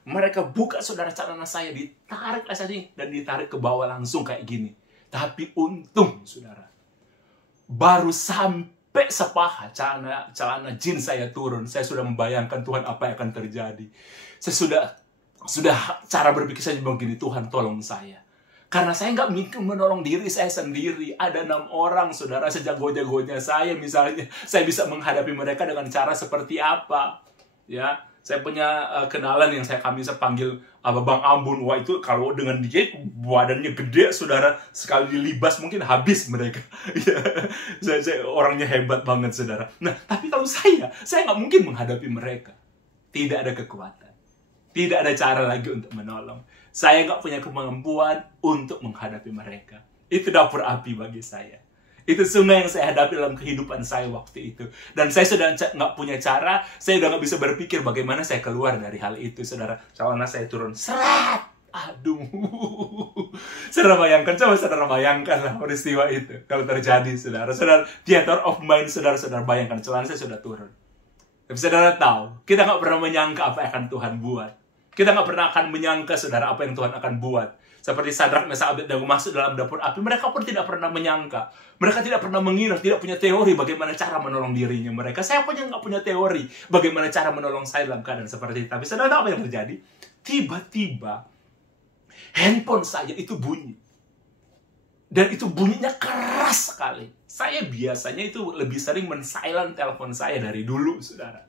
mereka buka, saudara, celana saya, ditarik dan ditarik ke bawah langsung kayak gini. Tapi untung, saudara, baru sampai sepaha celana jeans saya turun, saya sudah membayangkan Tuhan apa yang akan terjadi. Saya sudah cara berpikir saya begini, Tuhan tolong saya. Karena saya nggak mungkin menolong diri saya sendiri. Ada 6 orang, saudara, sejago-jagonya saya. Misalnya, saya bisa menghadapi mereka dengan cara seperti apa. Ya, saya punya kenalan yang kami bisa panggil Bang Ambon. Wah, itu kalau dengan dia, badannya gede, saudara. Sekali dilibas mungkin habis mereka. saya orangnya hebat banget, saudara. Nah, tapi kalau saya nggak mungkin menghadapi mereka. Tidak ada kekuatan. Tidak ada cara lagi untuk menolong. Saya nggak punya kemampuan untuk menghadapi mereka. Itu dapur api bagi saya. Itu sungai yang saya hadapi dalam kehidupan saya waktu itu. Dan saya sudah nggak punya cara, saya udah nggak bisa berpikir bagaimana saya keluar dari hal itu, saudara. Celana saya turun, serat! Aduh. Saudara bayangkan, coba saudara bayangkan lah peristiwa itu. Kalau terjadi, saudara. Saudara, theater of mind, saudara bayangkan, celana saya sudah turun. Tapi saudara tahu, kita nggak pernah menyangka apa yang akan Tuhan buat. Kita nggak pernah akan menyangka, saudara, apa yang Tuhan akan buat. Seperti Sadrak, Mesak, Abednego masuk dalam dapur api, mereka pun tidak pernah menyangka. Mereka tidak pernah mengira, tidak punya teori bagaimana cara menolong dirinya mereka. Saya pun nggak punya teori bagaimana cara menolong saya dalam keadaan seperti itu. Tapi saudara tahu apa yang terjadi? Tiba-tiba, handphone saya itu bunyi. Dan itu bunyinya keras sekali. Saya biasanya itu lebih sering men-silent telepon saya dari dulu, saudara.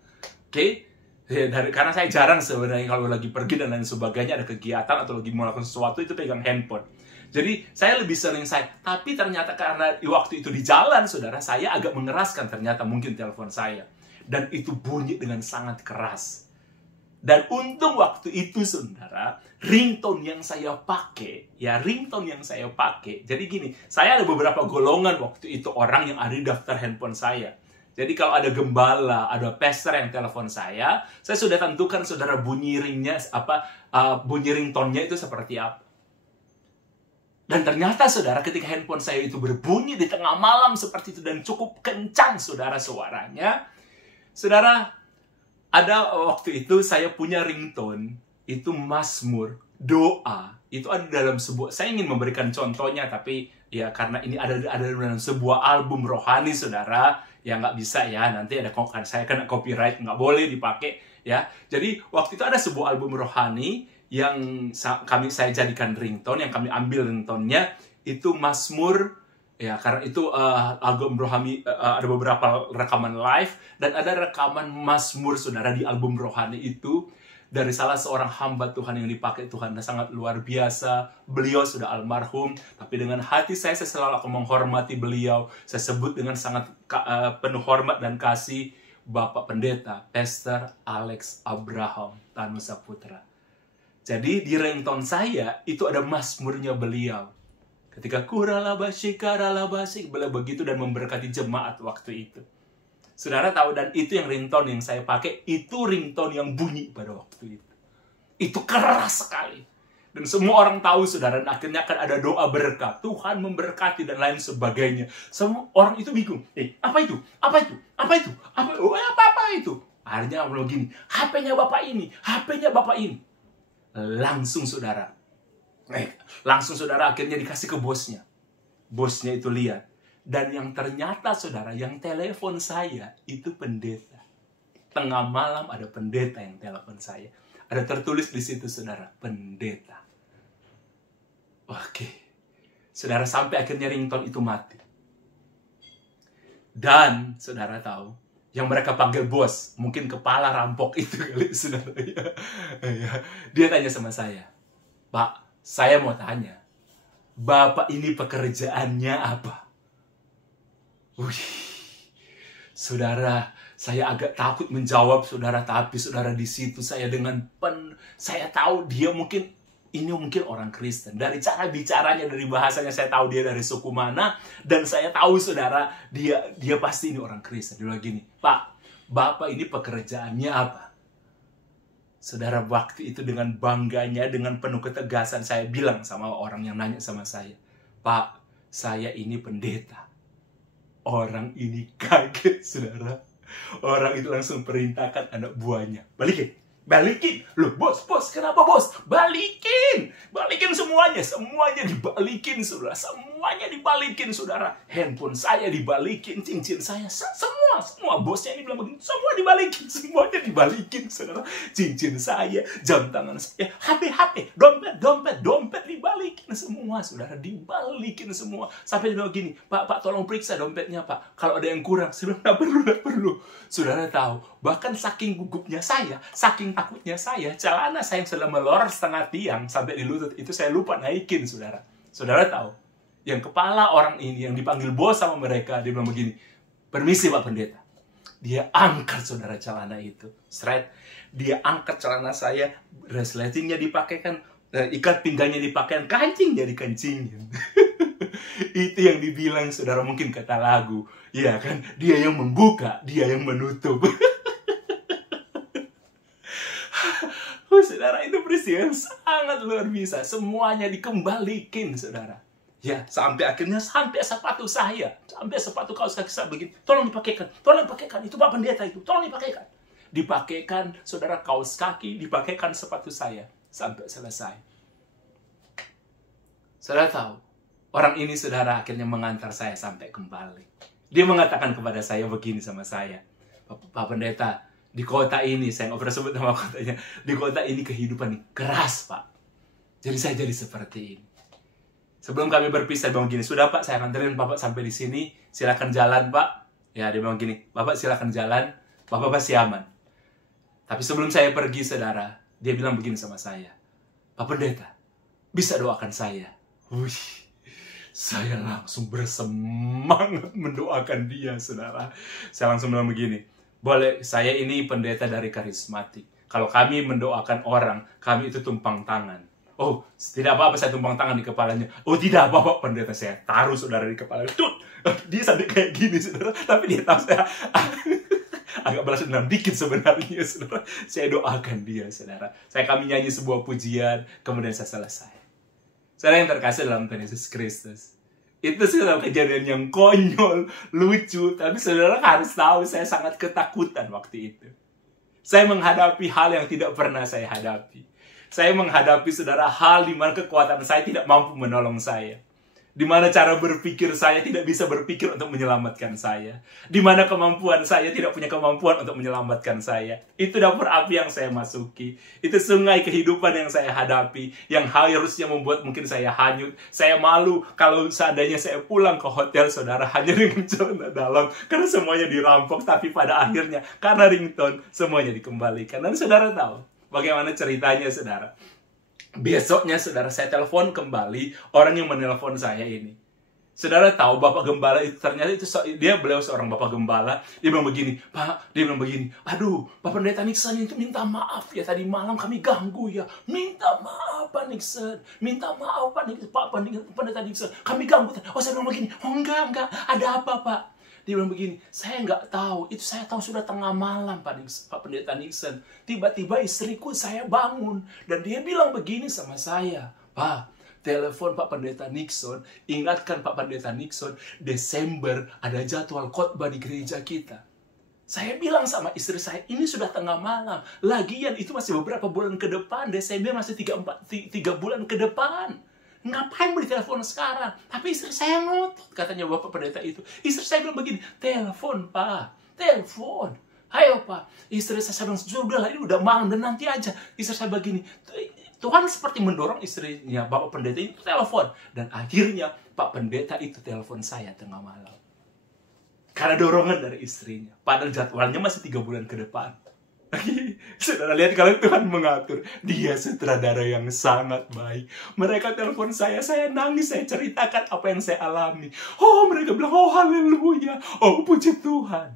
Oke? Karena saya jarang sebenarnya kalau lagi pergi dan lain sebagainya, ada kegiatan atau lagi melakukan sesuatu, itu pegang handphone. Jadi saya lebih sering tapi ternyata karena waktu itu di jalan, saudara, saya agak mengeraskan ternyata mungkin telepon saya. Dan itu bunyi dengan sangat keras. Dan untung waktu itu, saudara, ringtone yang saya pakai, jadi gini, saya ada beberapa golongan waktu itu orang yang ada di daftar handphone saya. Jadi kalau ada gembala, ada pastor yang telepon saya sudah tentukan, saudara, bunyi bunyi ringtone-nya itu seperti apa. Dan ternyata, saudara, ketika handphone saya itu berbunyi di tengah malam seperti itu dan cukup kencang, saudara, suaranya, saudara, ada waktu itu saya punya ringtone, itu mazmur, doa. Itu ada dalam sebuah, saya ingin memberikan contohnya, tapi ya karena ini ada dalam sebuah album rohani, saudara, ya nggak bisa ya, nanti saya kena copyright, nggak boleh dipakai ya. Jadi waktu itu ada sebuah album rohani yang saya jadikan ringtone, yang kami ambil ringtone-nya itu mazmur ya, karena itu album rohani, ada beberapa rekaman live dan ada rekaman mazmur, saudara, di album rohani itu dari salah seorang hamba Tuhan yang dipakai Tuhan sangat luar biasa. Beliau sudah almarhum, tapi dengan hati saya selalu akan menghormati beliau. Saya sebut dengan sangat penuh hormat dan kasih, Bapak Pendeta Pastor Alex Abraham Tanusa Putra. Jadi di ringtone saya itu ada mazmurnya beliau. Ketika kuralabasik, karalabasik, begitu dan memberkati jemaat waktu itu. Saudara tahu, dan itu yang ringtone yang saya pakai, itu ringtone yang bunyi pada waktu itu. Itu keras sekali. Dan semua orang tahu, saudara, dan akhirnya akan ada doa berkat. Tuhan memberkati dan lain sebagainya. Semua orang itu bingung. Apa itu? Apa itu? Apa itu? Apa itu? Akhirnya Allah gini, HP-nya Bapak ini, HP-nya Bapak ini. Langsung saudara akhirnya dikasih ke bosnya. Bosnya itu lihat. Dan yang ternyata saudara, yang telepon saya itu pendeta. Tengah malam ada pendeta yang telepon saya. Ada tertulis di situ saudara, pendeta. Oke. Saudara, sampai akhirnya ringtone itu mati. Dan saudara tahu, yang mereka panggil bos, mungkin kepala rampok itu kali saudara. Dia tanya sama saya, Pak, saya mau tanya, Bapak ini pekerjaannya apa? Wih, saudara, saya agak takut menjawab saudara, tapi saudara di situ saya saya tahu dia mungkin orang Kristen. Dari cara bicaranya, dari bahasanya saya tahu dia dari suku mana, dan saya tahu saudara dia pasti ini orang Kristen. Dia bilang gini, Pak, Bapak ini pekerjaannya apa? Saudara, waktu itu dengan bangganya, dengan penuh ketegasan saya bilang sama orang yang nanya sama saya, Pak, saya ini pendeta. Orang ini kaget, saudara. Orang itu langsung perintahkan anak buahnya, balikin. Loh, bos, kenapa bos? Balikin semuanya dibalikin, saudara. Semuanya dibalikin, saudara. Handphone saya dibalikin, cincin saya, semua. Bosnya ini bilang begini, semuanya dibalikin, saudara. Cincin saya, jam tangan saya, HP, dompet dibalikin semua, saudara. Dibalikin semua. Sampai dia bilang gini, Pak, tolong periksa dompetnya, Pak. Kalau ada yang kurang, saya bilang, nggak perlu. Saudara tahu, bahkan saking gugupnya saya, saking takutnya saya, celana saya yang sedang melorot setengah tiang sampai di lutut itu saya lupa naikin, saudara. Saudara tahu, yang kepala orang ini yang dipanggil bos sama mereka, dia bilang begini, permisi Pak Pendeta. Dia angkat, saudara, celana itu, straight. Dia angkat celana saya, resletingnya dipakaikan, ikat pinggangnya dipakaikan, kancing jadi kancingin. Itu yang dibilang, saudara, mungkin kata lagu, ya kan? Dia yang membuka, dia yang menutup. Saudara, itu peristiwa yang sangat luar biasa. Semuanya dikembalikan, saudara. Ya, sampai akhirnya sepatu saya, sampai sepatu kaos kaki saya begini, tolong dipakaikan, itu Pak Pendeta itu, tolong dipakaikan. Dipakaikan, saudara, kaos kaki, dipakaikan sepatu saya, sampai selesai. Saudara tahu, orang ini, saudara, akhirnya mengantar saya sampai kembali. Dia mengatakan kepada saya begini sama saya, Pak Pendeta, di kota ini, saya nggak pernah sebut nama kotanya, di kota ini kehidupan ini keras, Pak. Jadi saya jadi seperti ini. Sebelum kami berpisah, dia bilang gini, sudah Pak, saya akan anterin Bapak sampai di sini, silakan jalan Pak. Ya, dia bilang gini, Bapak silakan jalan, Bapak pasti aman. Tapi sebelum saya pergi, saudara, dia bilang begini sama saya, Pak Pendeta, bisa doakan saya? Wih, saya langsung bersemangat mendoakan dia, saudara. Saya langsung bilang begini, boleh, saya ini pendeta dari karismatik. Kalau kami mendoakan orang, kami itu tumpang tangan. Oh, tidak apa-apa saya tumpang tangan di kepalanya. Oh, tidak apa-apa, pendeta, saya taruh saudara di kepala. Dia sampai kayak gini, saudara. Tapi dia tahu saya agak balas dendam dikit sebenarnya, saudara. Saya doakan dia, saudara. Kami nyanyi sebuah pujian, kemudian saya selesai. Saudara yang terkasih dalam Tuhan Yesus Kristus. Itu sudah kejadian yang konyol, lucu. Tapi saudara harus tahu, saya sangat ketakutan waktu itu. Saya menghadapi hal yang tidak pernah saya hadapi. Saya menghadapi, saudara, hal di mana kekuatan saya tidak mampu menolong saya. Di mana cara berpikir saya tidak bisa berpikir untuk menyelamatkan saya. Di mana kemampuan saya tidak punya kemampuan untuk menyelamatkan saya. Itu dapur api yang saya masuki. Itu sungai kehidupan yang saya hadapi. Yang harusnya membuat mungkin saya hanyut. Saya malu kalau seandainya saya pulang ke hotel, saudara, hanya dengan celana dalam. Karena semuanya dirampok. Tapi pada akhirnya, karena ringtone, semuanya dikembalikan. Dan saudara tahu bagaimana ceritanya, saudara. Besoknya, saudara, saya telepon kembali orang yang menelpon saya ini. Saudara tahu Bapak Gembala itu ternyata beliau seorang Bapak Gembala. Dia bilang begini, Pak, dia bilang begini, aduh, Pak Pendeta Nixon itu minta maaf ya, tadi malam kami ganggu ya. Minta maaf Pak Nixon, minta maaf Pak Pendeta Nixon, kami ganggu. Oh, saya bilang begini, oh enggak, ada apa Pak? Dia bilang begini, saya nggak tahu, itu saya tahu sudah tengah malam Pak Pendeta Nixon. Tiba-tiba istriku saya bangun, dan dia bilang begini sama saya, Pak, telepon Pak Pendeta Nixon, ingatkan Pak Pendeta Nixon, Desember ada jadwal khotbah di gereja kita. Saya bilang sama istri saya, ini sudah tengah malam. Lagian itu masih beberapa bulan ke depan, Desember masih 3 bulan ke depan. Ngapain beli telepon sekarang? Tapi istri saya ngotot, katanya Bapak Pendeta itu. Istri saya bilang begini, telepon Pak, telepon. Ayo Pak. Istri saya bilang, sudah lah, ini udah malam dan nanti aja. Istri saya begini, Tuhan seperti mendorong istrinya Bapak Pendeta itu telepon. Dan akhirnya Pak Pendeta itu telepon saya tengah malam. Karena dorongan dari istrinya. Padahal jadwalnya masih 3 bulan ke depan. Saudara lihat kalau Tuhan mengatur. Dia sutradara yang sangat baik. Mereka telepon saya nangis, saya ceritakan apa yang saya alami. Oh, mereka bilang, oh haleluya, oh puji Tuhan.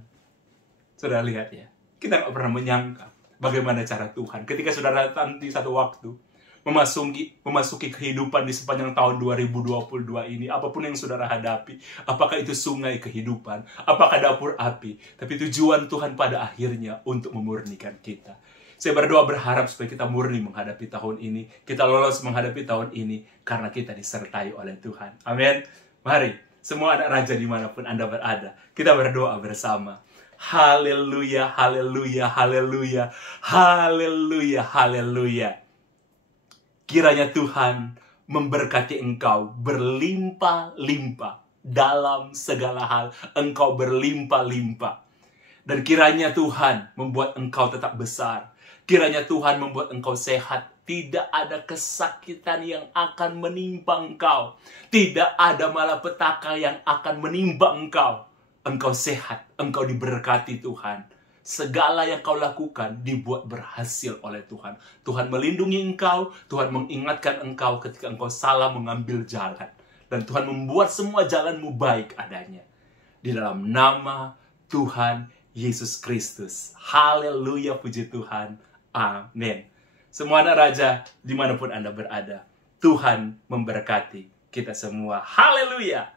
Saudara lihat ya, kita nggak pernah menyangka bagaimana cara Tuhan. Ketika saudara nanti satu waktu memasuki kehidupan di sepanjang tahun 2022 ini, apapun yang saudara hadapi, apakah itu sungai kehidupan, apakah dapur api, tapi tujuan Tuhan pada akhirnya untuk memurnikan kita. Saya berdoa berharap supaya kita murni menghadapi tahun ini, kita lolos menghadapi tahun ini, karena kita disertai oleh Tuhan. Amin. Mari, semua anak raja dimanapun Anda berada, kita berdoa bersama. Haleluya, haleluya, haleluya, haleluya, haleluya. Kiranya Tuhan memberkati engkau berlimpah-limpah dalam segala hal. Engkau berlimpah-limpah. Dan kiranya Tuhan membuat engkau tetap besar. Kiranya Tuhan membuat engkau sehat. Tidak ada kesakitan yang akan menimpa engkau. Tidak ada malapetaka yang akan menimpa engkau. Engkau sehat, engkau diberkati Tuhan. Segala yang kau lakukan dibuat berhasil oleh Tuhan. Tuhan melindungi engkau, Tuhan mengingatkan engkau ketika engkau salah mengambil jalan. Dan Tuhan membuat semua jalanmu baik adanya. Di dalam nama Tuhan Yesus Kristus. Haleluya, puji Tuhan. Amin. Semua anak raja, dimanapun Anda berada, Tuhan memberkati kita semua. Haleluya.